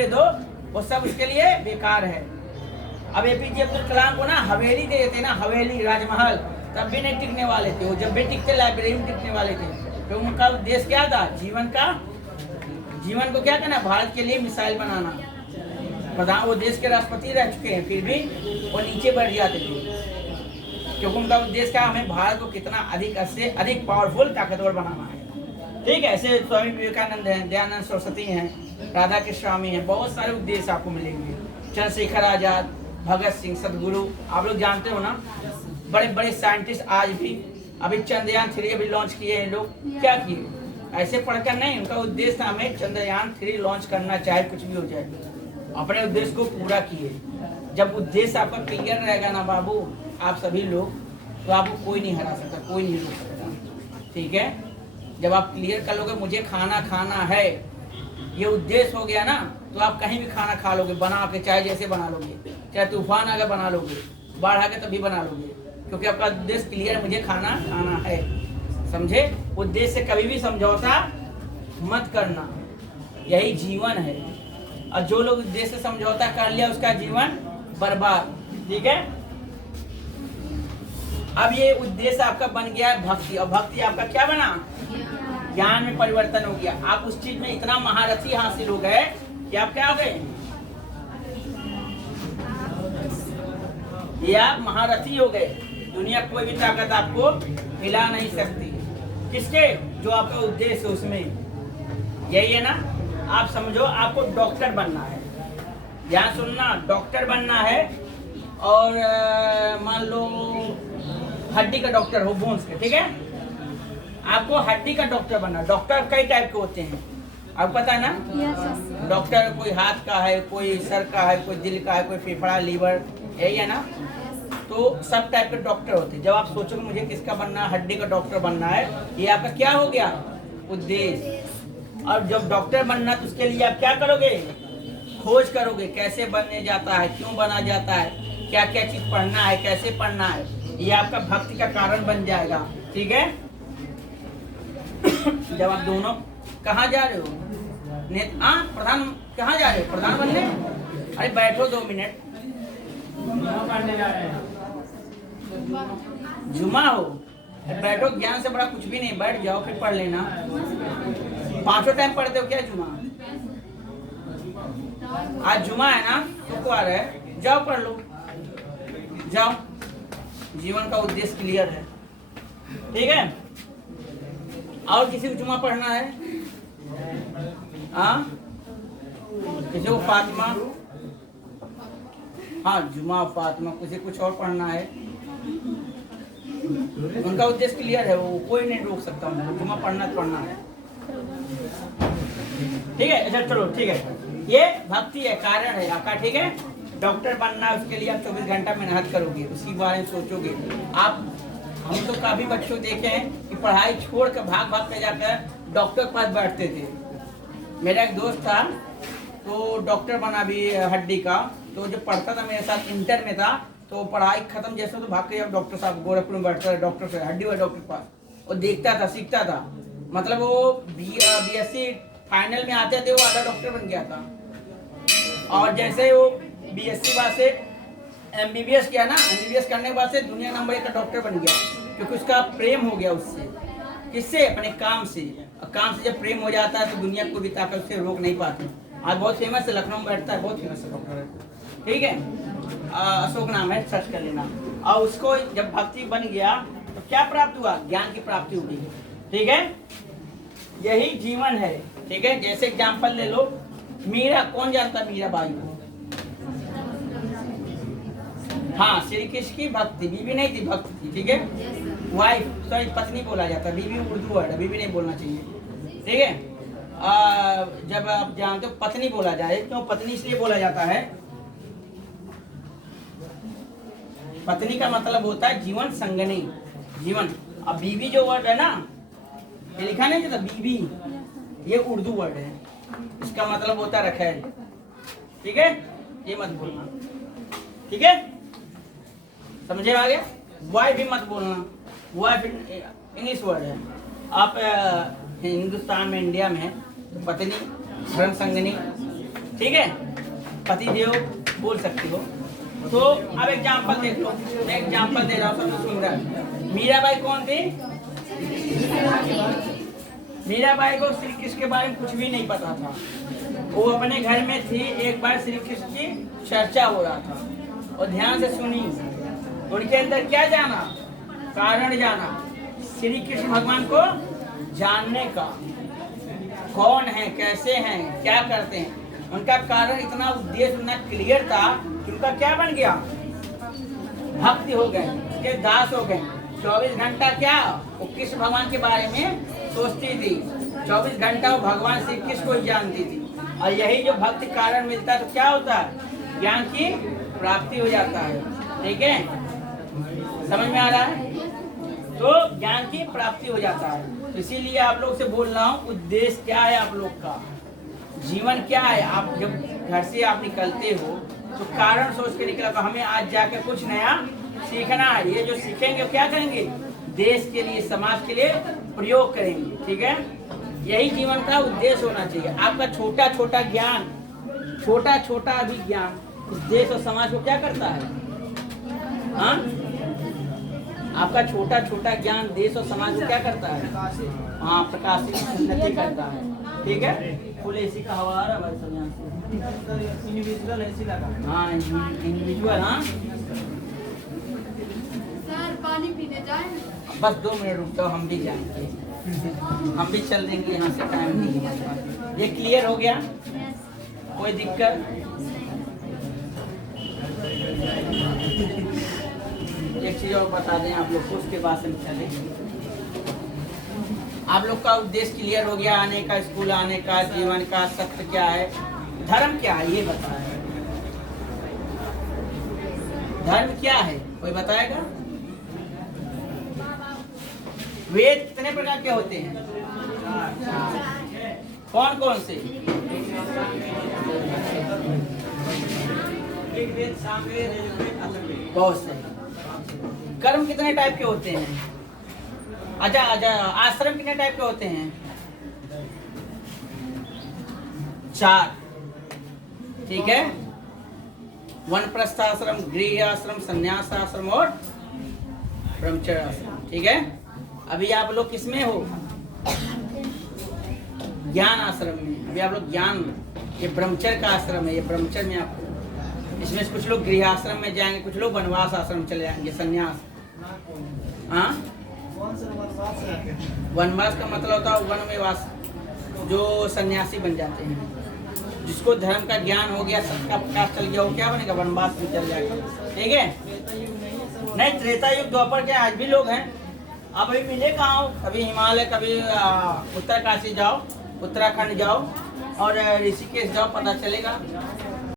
दे दो, वो सब उसके लिए बेकार है। अब एपीजे अब्दुल कलाम को ना हवेली दे देते ना, हवेली राजमहल, तब भी नहीं टिकने वाले थे वो। जब भी टिकते लाइब्रेरी में टिकने वाले थे। तो उनका उद्देश्य क्या था? जीवन को क्या करना? भारत के लिए मिसाइल बनाना। प्रधान वो देश के राष्ट्रपति रह चुके हैं, फिर भी वो नीचे बैठ जाते थे, क्योंकि उनका उद्देश्य क्या? हमें भारत को कितना अधिक से अधिक पावरफुल, ताकतवर बनाना है। ठीक है, ऐसे स्वामी विवेकानंद हैं, दयानंद सरस्वती हैं, राधा कृष्ण स्वामी हैं, बहुत सारे उद्देश्य आपको मिलेंगे। चंद्रशेखर आजाद, भगत सिंह, सदगुरु, आप लोग जानते हो ना। बड़े बड़े साइंटिस्ट आज भी, अभी चंद्रयान 3 अभी लॉन्च किए हैं लोग। क्या किए? ऐसे पढ़कर नहीं, उनका उद्देश्य था हमें चंद्रयान 3 लॉन्च करना, चाहे कुछ भी हो जाए, अपने उद्देश्य को पूरा किए। जब उद्देश्य आपका क्लियर रहेगा ना बाबू, आप सभी लोग, तो आपको कोई नहीं हरा सकता, कोई नहीं रोक सकता। ठीक है, जब आप क्लियर कर लोगे मुझे खाना है, ये उद्देश्य हो गया ना, तो आप कहीं भी खाना खा लोगे, बना के, चाहे जैसे बना लोगे, चाहे तूफान आगे बना लोगे, बाढ़ आगे तभी बना लोगे, क्योंकि आपका उद्देश्य क्लियर है, मुझे खाना है। समझे? उद्देश्य से कभी भी समझौता मत करना, यही जीवन है। और जो लोग उद्देश्य से समझौता कर लिया, उसका जीवन बर्बाद। ठीक है, अब ये उद्देश्य आपका बन गया है भक्ति, और भक्ति आपका क्या बना? ज्ञान में परिवर्तन हो गया। आप उस चीज में इतना महारथी हासिल हो गए कि आप क्या हो गए? ये आप महारथी हो गए। दुनिया कोई भी ताकत आपको हिला नहीं सकती। किसके? जो आपका उद्देश्य उसमें यही है ना। आप समझो, आपको डॉक्टर बनना है, ध्यान सुनना, डॉक्टर बनना है, और मान लो हड्डी का डॉक्टर हो, बोन्स के, ठीक है, आपको हड्डी का डॉक्टर बनना। डॉक्टर कई टाइप के होते हैं, आपको पता है ना। डॉक्टर कोई हाथ का है, कोई सर का है, कोई दिल का है, कोई फेफड़ा, लीवर, यही है ना। तो सब टाइप के डॉक्टर होते हैं। जब आप सोचोगे मुझे किसका बनना है, हड्डी का डॉक्टर बनना है, ये आपका क्या हो गया? उद्देश्य। और जब डॉक्टर बनना, तो उसके लिए आप क्या करोगे? खोज करोगे, कैसे बनने जाता है, क्यों बना जाता है, क्या क्या चीज पढ़ना है, कैसे पढ़ना है, ये आपका भक्ति का कारण बन जाएगा। ठीक है, जब आप दोनों कहाँ जा रहे हो? प्रधान कहाँ जा रहे हो? प्रधान बनने? अरे बैठो 2 मिनट, जुमा हो, बैठो, ज्ञान से बड़ा कुछ भी नहीं, बैठ जाओ, फिर पढ़ लेना। 5 टाइम पढ़ते हो क्या जुमा? आज जुमा है ना, शुक्रवार है, जाओ पढ़ लो, जाओ। जीवन का उद्देश्य क्लियर है। ठीक है, और किसी को जुमा पढ़ना है? हाँ, किसी को फातिमा? हाँ, जुमा, फातिमा, किसी कुछ और पढ़ना है? उनका उद्देश्य क्लियर है, वो कोई नहीं रोक सकता उनको, जुमा पढ़ना है। ठीक है, अच्छा चलो, ठीक है, ये भक्ति है, कारण है आपका। ठीक है, डॉक्टर बनना है, उसके लिए आप 24 घंटा मेहनत करोगे, उसी बारे में सोचोगे आप। हम तो काफी बच्चों देखे हैं कि पढ़ाई छोड़ कर भाग के जाकर डॉक्टर के पास बैठते थे। मेरा एक दोस्त था, तो डॉक्टर बना भी हड्डी का, तो जो पढ़ता था मेरे साथ, इंटर में था, तो पढ़ाई खत्म जैसे तो भाग के जब डॉक्टर साहब गोरखपुर में बैठता था, डॉक्टर से, हड्डी वाले डॉक्टर के पास, और देखता था, सीखता था। मतलब वो बीएससी फाइनल में आते थे, वो आधा डॉक्टर बन गया था। और जैसे वो बीएससी बाद से एमबीबीएस किया ना, एमबीबीएस करने के बाद से दुनिया नंबर 1 का डॉक्टर बन गया, क्योंकि उसका प्रेम हो गया उससे। किससे? अपने काम से। और काम से जब प्रेम हो जाता है, तो दुनिया को भी ताकत से रोक नहीं पाती। आज बहुत फेमस है, लखनऊ में बैठता है, बहुत फेमस है डॉक्टर है। ठीक है, अशोक नाम है, सर्च कर लेना। और उसको जब भक्ति बन गया, तो क्या प्राप्त हुआ? ज्ञान की प्राप्ति हुई। ठीक है, यही जीवन है। ठीक है, जैसे एग्जाम्पल ले लो, मीरा, कौन जानता मीरा बाई को? हाँ, श्री कृष्ण की भक्ति, बीवी नहीं थी, भक्ति थी। ठीक है, वाइफ, सॉरी पत्नी बोला जाता है, बीवी उर्दू वर्ड है, बीवी नहीं बोलना चाहिए। ठीक है, जब आप जानते हो पत्नी बोला जाए, क्यों पत्नी इसलिए बोला जाता है? पत्नी का मतलब होता है जीवन संगनी, जीवन। अब बीवी जो वर्ड है ना, ये लिखा नहीं जाता बीवी, ये उर्दू वर्ड है, इसका मतलब होता है रखैल। ठीक है, ये मत बोलना। ठीक है, समझे आ गया? वाइफ भी मत बोलना, वाइफ इंग्लिश वर्ड है। आप हिंदुस्तान में, इंडिया में है, तो पत्नी, धर्म संगनी, ठीक है, पति देव बोल सकते हो। तो अब एग्जाम्पल देख लो, मैं एग्जाम्पल दे रहा हूँ सबसे सुंदर। मीराबाई कौन थी? मीराबाई को श्री कृष्ण के बारे में कुछ भी नहीं पता था। वो अपने घर में थी, एक बार श्री कृष्ण की चर्चा हो रहा था और ध्यान से सुनी। उनके अंदर क्या जाना? कारण जाना, श्री कृष्ण भगवान को जानने का, कौन है, कैसे हैं, क्या करते हैं। उनका कारण इतना, उद्देश्य इतना क्लियर था कि उनका क्या बन गया? भक्ति हो गए, उसके दास हो गए। 24 घंटा क्या वो कृष्ण भगवान के बारे में सोचती थी, 24 घंटा वो भगवान श्री कृष्ण को ही जानती थी। और यही जो भक्ति कारण मिलता है तो क्या होता है? ज्ञान की प्राप्ति हो जाता है। ठीक है, समझ में आ रहा है? तो ज्ञान की प्राप्ति हो जाता है। इसीलिए आप लोग से बोल रहा हूँ, उद्देश्य क्या है आप लोग का, जीवन क्या है। आप जब घर से आप निकलते हो तो कारण सोच के निकला, तो हमें आज जाकर कुछ नया सीखना है। ये जो सीखेंगे क्या करेंगे? देश के लिए, समाज के लिए प्रयोग करेंगे। ठीक है, यही जीवन का उद्देश्य होना चाहिए। आपका छोटा छोटा ज्ञान, छोटा छोटा अभिज्ञान इस देश और समाज को क्या करता है? हाँ, आपका छोटा छोटा ज्ञान देश और समाज को क्या करता है? हाँ, प्रकाशित उन्नति करता है। ठीक है, फुल एसी का हवा आ रहा भाई सब यहाँ से। इंडिविजुअल एसी लगा। हाँ, इंडिविजुअल। हाँ, सर पानी पीने जाए? बस 2 मिनट रुक जाओ, हम भी जाएंगे, हम भी चल देंगे यहाँ से, टाइम नहीं है। ये क्लियर हो गया? कोई दिक्कत? एक चीज और बता दें आप लोग को, उसके बाद से चले। आप लोग का उद्देश्य क्लियर हो गया, आने का, स्कूल आने का, जीवन का सत्य क्या है, धर्म क्या है, ये बताएं। धर्म क्या है कोई बताएगा? वेद कितने प्रकार के होते हैं? कौन कौन से? बहुत से। कर्म कितने टाइप के होते हैं? अच्छा, आश्रम कितने टाइप के होते हैं? 4। ठीक है, वानप्रस्थाश्रम, गृह आश्रम, संन्यास आश्रम और ब्रह्मचर्य आश्रम। ठीक है, अभी आप लोग किसमें हो? ज्ञान आश्रम में। अभी आप लोग ज्ञान, ये ब्रह्मचर्य का आश्रम है, ये ब्रह्मचर्य में आप, इसमें से कुछ लोग गृह आश्रम में जाएंगे, कुछ लोग वनवास आश्रम चले जाएंगे, संन्यास। हाँ, वनवास का मतलब होता है वन में वास, जो सन्यासी बन जाते हैं। जिसको धर्म का ज्ञान हो गया, सबका प्रकाश चल गया, वो क्या बनेगा? वनवास में चल जाएगा। ठीक है, नहीं, त्रेता युग द्वापर के आज भी लोग हैं। अब अभी मिले कहाँ हो? कभी हिमालय, कभी उत्तरकाशी जाओ, उत्तराखंड जाओ और ऋषिकेश जाओ, पता चलेगा।